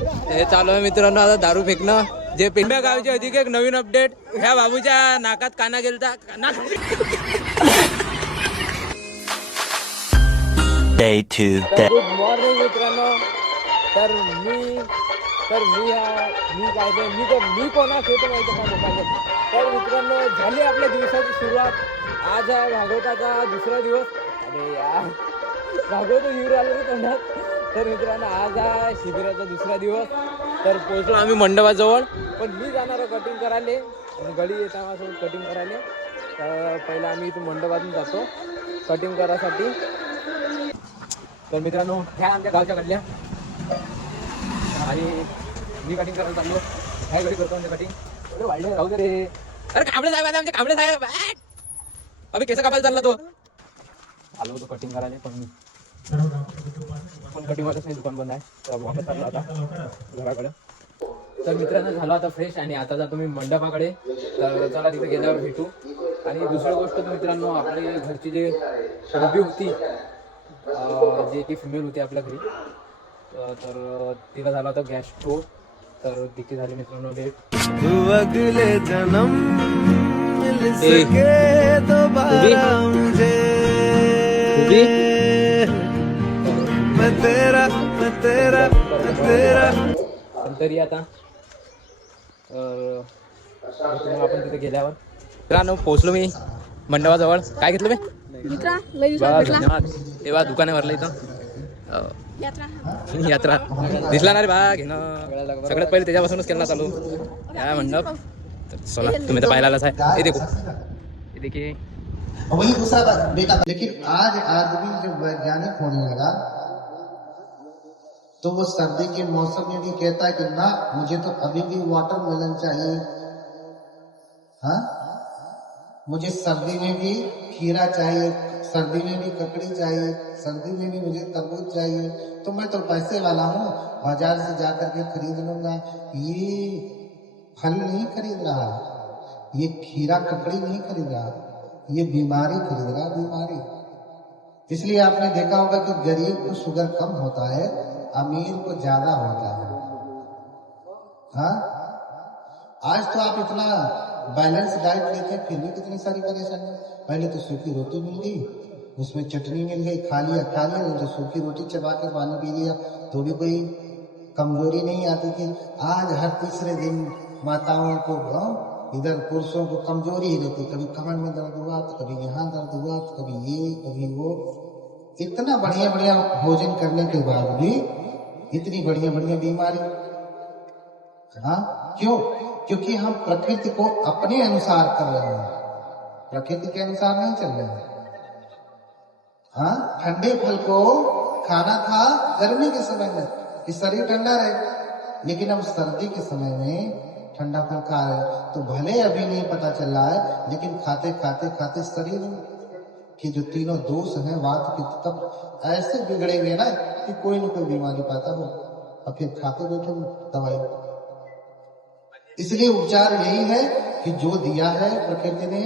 हे चालू आहे मित्रांनो आता दारू फेकणं. जे पिंड्या गावचे अधिक एक नवीन अपडेट ह्या बाबूच्या नाकात काना गेलता. नाक Day two. Day. Good morning मित्रांनो. तर मी तर मी हा मी काय ते मी तर मी कोणा खेळतो माहिती का मोबाईल तर मित्रांनो झाली आपल्या दिवसाची सुरुवात. आज आहे भागवताचा दुसरा दिवस. अरे यार भागवत हिरो आलं तोंडात. तर मित्रांनो आज आहे शिबिराचा दुसरा दिवस. तर पोहोचलो आम्ही मंडपाजवळ. पण मी जाणार आहे कटिंग करायला. आणि गडी येता माझ्यासोबत कटिंग करायला. तर पहिला आम्ही इथून मंडपातून जातो कटिंग करायसाठी. तर मित्रांनो ह्या आमच्या गावच्या कडल्या आणि मी कटिंग करायला चाललो. काय गडी करतो म्हणजे कटिंग एवढे वाढले राहू दे रे. अरे कांबळे साहेब आता आमचे कांबळे साहेब. अभि केस कापायला चालला तो. आलो होतो कटिंग करायला पण दुकान बंद आहे. तर वापस चाललो आता घराकडे. तर मित्रांनो झालो आता फ्रेश आणि आता जातो मी मंडपाकडे. तर चला तिथे गेल्यावर भेटू. आणि दुसरी गोष्ट तर मित्रांनो आपली घरची जे हॉबी होती जे की फिमेल होती आपल्या घरी तर तिला झाला होता गॅस स्ट्रो तर तिची झाली मित्रांनो डेट अगले जन्म मिल सके उभी? मुझे उभी? तेरा आता आपण तिथे गेल्यावर. मित्रांनो पोहोचलो मी मंडपाजवळ. काय घेतलं मी? धन्यवाद. हे बा दुकान भरलं इथं. यात्रा. दिसला ना रे बा घेणं. सगळ्यात पहिले त्याच्यापासूनच केला चालू. या मंडप? तर चला तुम्ही तर पाहायला आलाच आहे. हे देखो. हे देखिए वही लेकिन आज आदमी जब वैज्ञानिक होने लगा तो वो सर्दी के मौसम में भी कहता है कि ना, मुझे तो अभी भी वाटरमेलन चाहिए। हाँ? मुझे सर्दी में भी खीरा चाहिए, सर्दी में भी ककड़ी चाहिए, सर्दी में भी मुझे तरबूज चाहिए। तो मैं तो पैसे वाला हूँ, बाज़ार से जाकर के खरीद लूँगा। ये फल नहीं खरीद रहा, ये खीरा ककड़ी नहीं खरीद रहा, ये बीमारी खरीद रहा, बीमारी। इसलिए आपने देखा होगा कि गरीब को शुगर कम होता है अमीर को ज़्यादा होता है। हाँ? आज तो आप इतना बैलेंस डाइट लेते फिर भी कितनी सारी परेशानी पहले तो सूखी रोटी मिल गई उसमें चटनी मिल गई खा लिया खा लिया तो सूखी रोटी चबा के पानी पी लिया तो भी कोई कमज़ोरी नहीं आती थी। आज हर तीसरे दिन माताओं को हाँ, इधर पुरुषों को कमज़ोरी ही रहती कभी कमर में दर्द हुआ तो कभी यहाँ दर्द हुआ तो कभी ये कभी वो। इतना बढ़िया बढ़िया भोजन करने के बाद भी इतनी बढ़िया बढ़िया बीमारी। हाँ? क्यों? क्योंकि हम प्रकृति को अपने अनुसार कर रहे हैं। प्रकृति के अनुसार नहीं चल रहे हैं। हाँ? ठंडे फल को खाना था गर्मी के समय में, कि शरीर ठंडा रहे। लेकिन अब सर्दी के समय में ठंडा फल खा रहे तो भले अभी नहीं पता चल रहा है, लेकिन खाते खाते खाते शरीर के जो तीनों दोष हैं वात पित्त तब ऐसे बिगड़े हुए ना कि कोई न कोई बीमारी पाता हो। और फिर खाते बैठे दवाई। इसलिए उपचार यही है कि जो दिया है प्रकृति ने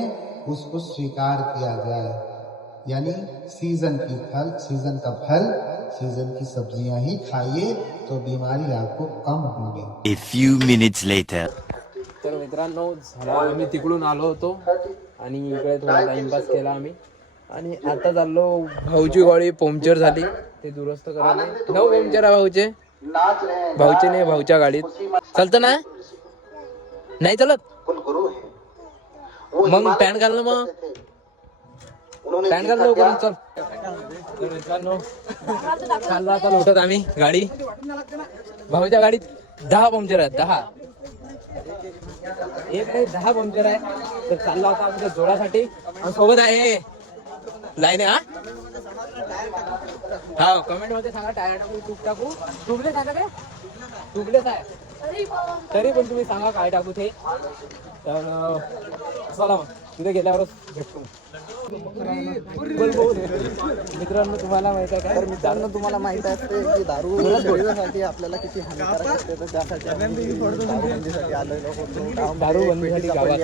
उसको स्वीकार किया जाए। यानी सीज़न की फल सीज़न का फल सीज़न की सब्ज़ियाँ ही खाइए तो बीमारी आपको कम होगी। A few minutes later. तर मित्रांनो झाला आम्ही तिकडून आलो होतो आणि इकडे थोडा टाइमपास केला आम्ही. आणि आता चाललो भाऊची गोळी पंक्चर झाली. ते दुरुस्त करायला. नऊ पंक्चर आहे भाऊचे. भाऊचे नाही भाऊच्या गाडीत. चालतं ना? नाही चालत? मग पॅन्ट घाल ना मग. पॅन्ट घाल लवकर चल. चाललो आता लोटत आम्ही गाडी. भाऊच्या गाडीत दहा पंक्चर आहेत दहा. एक नाही दहा पंक्चर आहे. तर चालला आता आमच्या जोडासाठी आणि सोबत आहे. लाईन हा? हा कमेंटमध्ये सांगा टायर टाकू तूप टाकू. तुबलेस आहे का तुबलेस आहे. तरी पण तुम्ही सांगा काय टाकू ते. तर चला मग तिथे गेल्यावरच भेटतो मित्रांनो तुम्हाला माहीत आहे का? तर मित्रांनो तुम्हाला माहीत आहे की दारू शरीरासाठी आपल्याला किती हानिकारक असते तर त्यासाठी दारू बंदीसाठी आलेलो होतो. दारू बंदीसाठी गावात.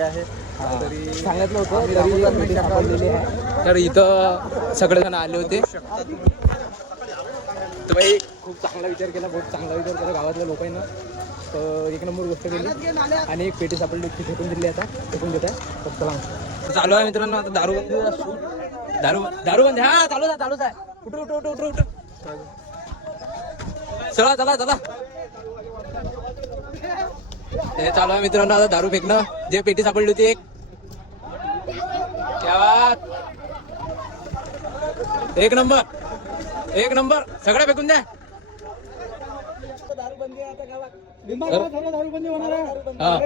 हा. सांगितलं होतं तरी बंदी सापडलेली आहे. तर इथं सगळेजण आले होते. खूप चांगला विचार केला बहुत चांगला विचार केला गावातल्या लोकांना. तर एक नंबर गोष्ट केली. आणि एक पेटी सापडली ती फेकून दिली आता. फेकून देत आहे. तर चला चालू आहे मित्रांनो आता दारू बंद दारू दारू बंद हा चालू आहे चालूच आहे. उठ उठ उठ उठ उठ. चला चला चला. हे चालू आहे मित्रांनो आता दारू फेकणं. जे पेटी सापडली होती एक. क्या बात. एक नंबर. एक नंबर. सगळ्या फेकून द्या. हा.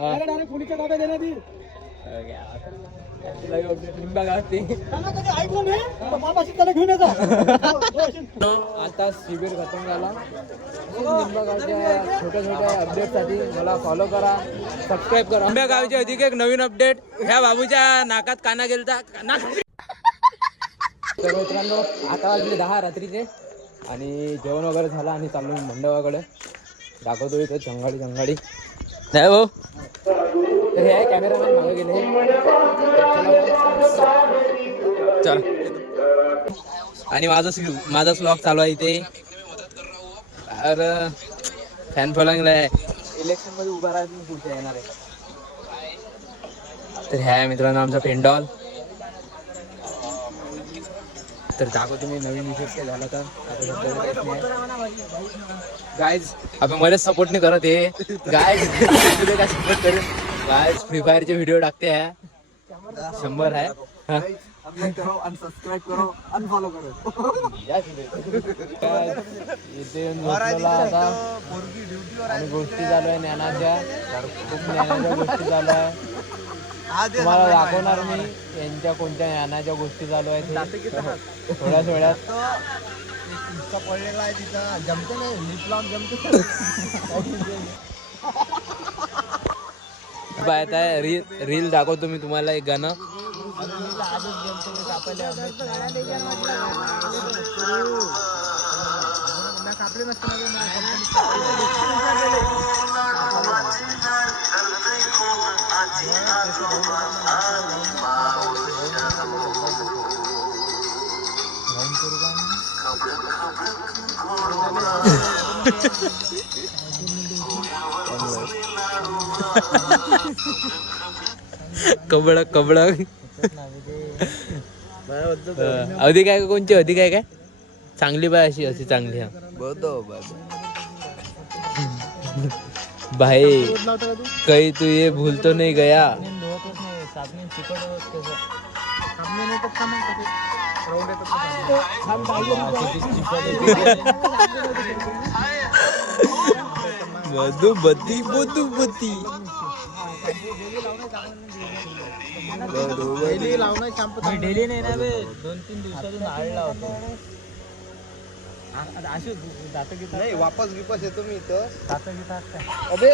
हा. लिंबा गावात ते. आता शिबिर खतम झाला. गावच्या छोट्या छोट्या अपडेटसाठी मला फॉलो करा सबस्क्राईब करा. आंब्या गावचे अधिक एक नवीन अपडेट ह्या बाबूच्या नाकात काना गेलता. तर मित्रांनो आता वाजले दहा रात्रीचे आणि जेवण वगैरे झालं आणि चाललो मी मंडपाकडे. दाखवतो इथे जंगाडी जंगाडी नाही भाऊ तर हे आहे कॅमेरामॅन मागे गेले. चल. आणि माझा स्ल- माझा स्लॉग चालू आहे इथे. अरे फॅन फॉलोइंगला आहे. इलेक्शनमध्ये उभा राहून पुढच्या येणार आहे. तर ह्या मित्रांनो आमचा पेंडॉल तर दाखवतो मी नवीन विषय झाला तर. गायज आपण मलाच सपोर्ट नाही करत हे. गायज तुला काय सपोर्ट करू? गायज फ्री फायरचे व्हिडिओ टाकते आहे शंभर आहे हा. आणि गोष्टी चालू आहे ज्ञानाच्या खूप ज्ञानाच्या गोष्टी चालू आहे तुम्हाला दाखवणार मी यांच्या कोणत्या ज्ञानाच्या गोष्टी चालू आहेत हे. थोड्या थोड्यात पाहत आहे रील रील दाखवतो मी तुम्हाला एक गाणं. कबडक कबडक अधिक आहे का कोणची अधिक आहे काय? चांगली बाय अशी अशी चांगली हा. भाई काही तू ये भूल तो नहीं गया मधुबती मधुबती डेली नाही ना बे दोन तीन दिवसातून आळ लावतो नाही वापस विपस येतो मी इथं. अबे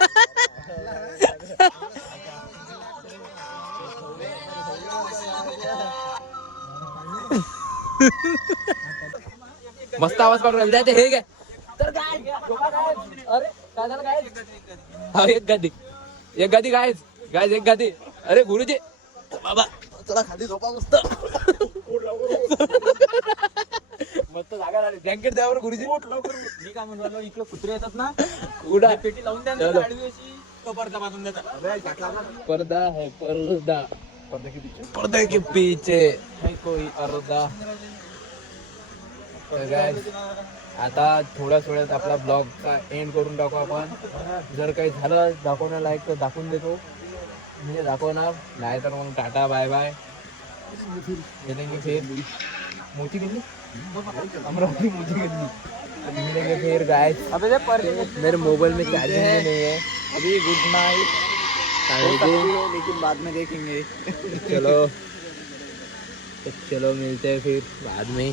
मस्त आवाज पकडला द्या हे काय तर काय? अरे काय झालं काय हा एक गादी. एक गादी काय काय एक गादी. अरे गुरुजी. बाबा चला खाली झोपा मस्त. मस्त जागा झाली. ब्लँकेट द्यावर गुरुजी. मी काय म्हणून राहिलो, इकडे कुत्रे येतात ना उडा पेटी लावून द्या. ना आडवी अशी. तो पडदा बांधून देतात. पर्दा है पर्दा पर्दे के पीछे है कोई पर्दा तर guys, आता थोड्या थोड्यात आपला ब्लॉगचा एंड करून टाकू आपण. जर काही झालं लाईक तर दाखवून देतो. म्हणजे दाखवणार. नाही तर मग टाटा बाय बाय मिलेंगे फिर? मोची गेली अमरावती मोची गेली अभी मिलेंगे फिर अबे पर मेरे मोबाइल में चार्जिंग भी नहीं है. अभी गुड नाइट लेकिन बाद में देखेंगे. चलो. तो चलो मिलते हैं फिर बाद में.